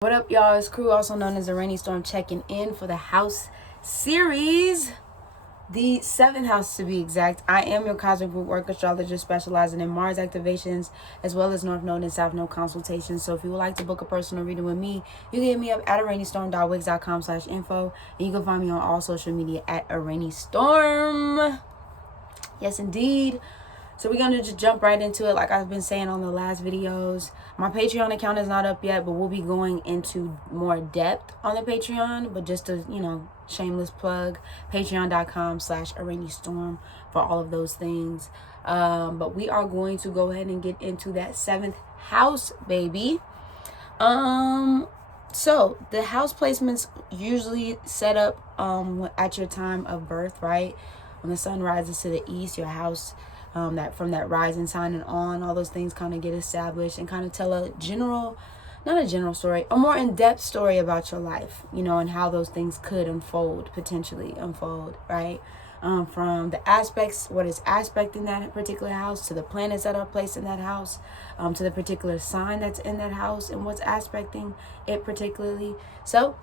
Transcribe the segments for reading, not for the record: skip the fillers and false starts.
What up, y'all? It's Crew, also known as Araneae Storm, checking in for the house series, the 7th house to be exact. I am your Cosmic Rootwork astrologer specializing in Mars activations as well as North Node and South Node consultations. So if you would like to book a personal reading with me, you can hit me up at araneastorm.wix.com/info, and you can find me on all social media at araneastorm. Yes, indeed. So we're going to just jump right into it like I've been saying on the last videos. My Patreon account is not up yet, but we'll be going into more depth on the Patreon. But just to, shameless plug, patreon.com/araneastorm for all of those things. But we are going to go ahead and get into that 7th house, baby. So the house placements usually set up at your time of birth, right? When the sun rises to the east, your house, that from that rising sign and on, all those things kind of get established and kind of tell a more in-depth story about your life, and how those things could potentially unfold, right? From the aspects, what is aspecting that particular house, to the planets that are placed in that house, to the particular sign that's in that house and what's aspecting it particularly. So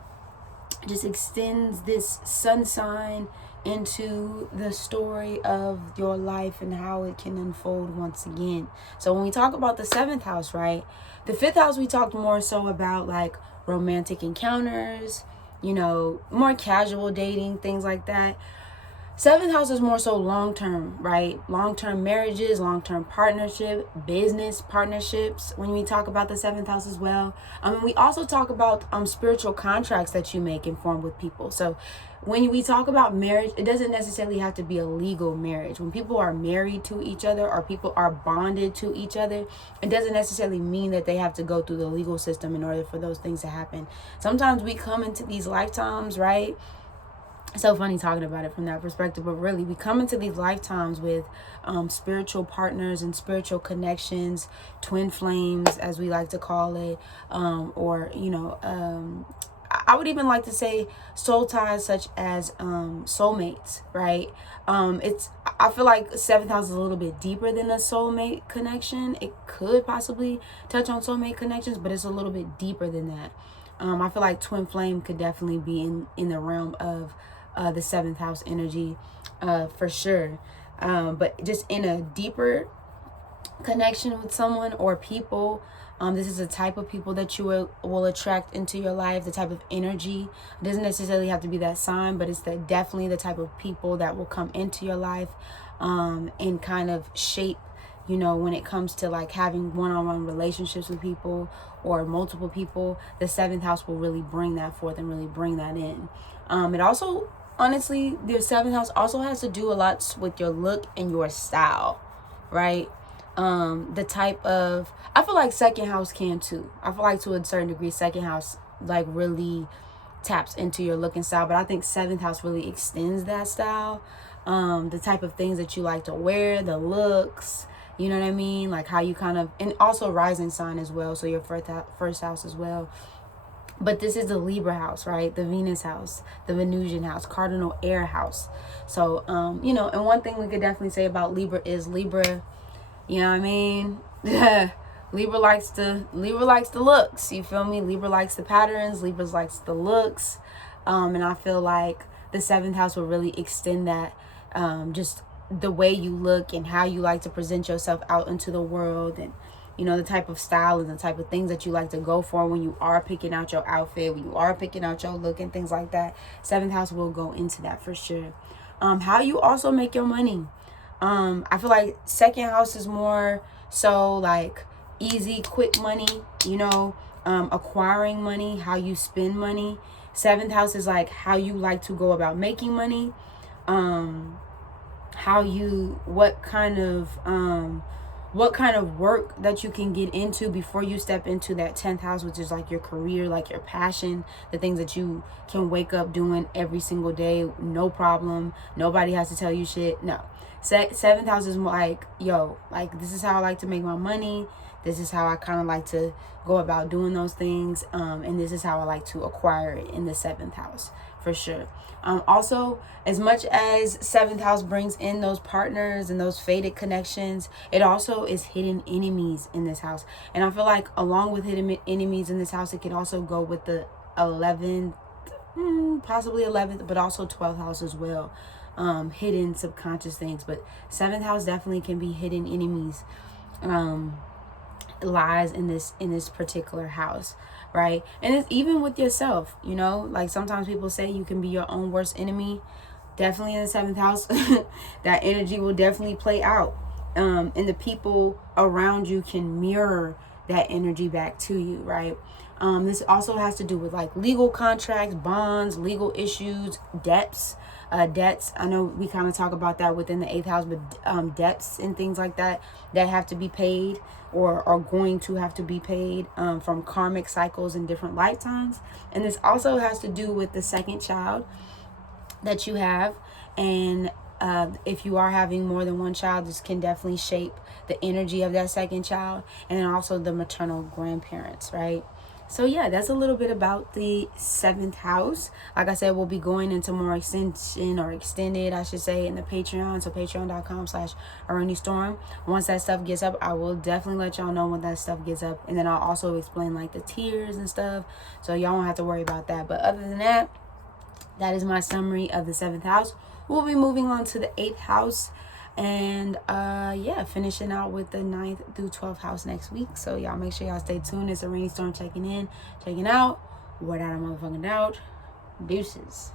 it just extends this sun sign into the story of your life and how it can unfold once again. So when we talk about the 7th house, right? The 5th house, we talked more so about like romantic encounters, more casual dating, things like that. 7th house is more so long-term, right? Long-term marriages, long-term partnership, business partnerships. When we talk about the 7th house as well. We also talk about spiritual contracts that you make and form with people. So when we talk about marriage, it doesn't necessarily have to be a legal marriage. When people are married to each other or people are bonded to each other, it doesn't necessarily mean that they have to go through the legal system in order for those things to happen. Sometimes we come into these lifetimes, right? It's so funny talking about it from that perspective, but really we come into these lifetimes with spiritual partners and spiritual connections, twin flames as we like to call it, I would even like to say soul ties such as soulmates, right? I feel like 7th house is a little bit deeper than a soulmate connection. It could possibly touch on soulmate connections, but it's a little bit deeper than that. I feel like twin flame could definitely be in the realm of the 7th house energy, for sure. But just in a deeper connection with someone or people, this is the type of people that you will attract into your life, the type of energy. It doesn't necessarily have to be that sign, but it's definitely the type of people that will come into your life and kind of shape, when it comes to like having one-on-one relationships with people or multiple people. The 7th house will really bring that forth and really bring that in. It also, honestly, the 7th house also has to do a lot with your look and your style, right? The type of, I feel like 2nd house can too. I feel like to a certain degree, 2nd house like really taps into your look and style, but I think 7th house really extends that style. The type of things that you like to wear, the looks, you know what I mean? Like how you kind of, and also rising sign as well. So your first house as well. But this is the Libra house, right? The Venus house, the Venusian house, cardinal air house. So, and one thing we could definitely say about Libra is Libra, you know what I mean? Libra likes the looks, you feel me? Libra likes the patterns, Libra likes the looks. And I feel like the 7th house will really extend that, just the way you look and how you like to present yourself out into the world, and the type of style and the type of things that you like to go for when you are picking out your outfit, when you are picking out your look and things like that. 7th house will go into that for sure. How you also make your money. I feel like 2nd house is more so like easy, quick money, acquiring money, how you spend money. 7th house is like how you like to go about making money. What kind of work that you can get into before you step into that 10th house, which is like your career, like your passion, the things that you can wake up doing every single day, no problem. Nobody has to tell you shit. No. 7th house is more like, this is how I like to make my money. This is how I kind of like to go about doing those things. And this is how I like to acquire it in the 7th house, for sure. Also, as much as 7th house brings in those partners and those fated connections, it also is hidden enemies in this house. And I feel like along with hidden enemies in this house, it can also go with the 11th, possibly 11th, but also 12th house as well. Hidden subconscious things, but 7th house definitely can be hidden enemies, lies in this particular house, right? And it's even with yourself, you know, like sometimes people say you can be your own worst enemy. Definitely in the 7th house, that energy will definitely play out, and the people around you can mirror that energy back to you, right? This also has to do with like legal contracts, bonds, legal issues, debts. I know we kind of talk about that within the 8th house, but debts and things like that have to be paid or are going to have to be paid from karmic cycles in different lifetimes. And this also has to do with the second child that you have. And if you are having more than one child, this can definitely shape the energy of that second child, and then also the maternal grandparents, right? So yeah, that's a little bit about the 7th house. Like I said, we'll be going into more extension, or extended, I should say, in the Patreon. So patreon.com/AraneaeStorm. Once that stuff gets up, I will definitely let y'all know when that stuff gets up. And then I'll also explain like the tiers and stuff, so y'all won't have to worry about that. But other than that, that is my summary of the 7th house. We'll be moving on to the 8th house. And yeah, finishing out with the 9th through 12th house next week. So y'all make sure y'all stay tuned. It's Araneae Storm checking in, checking out, without a motherfucking doubt. Deuces.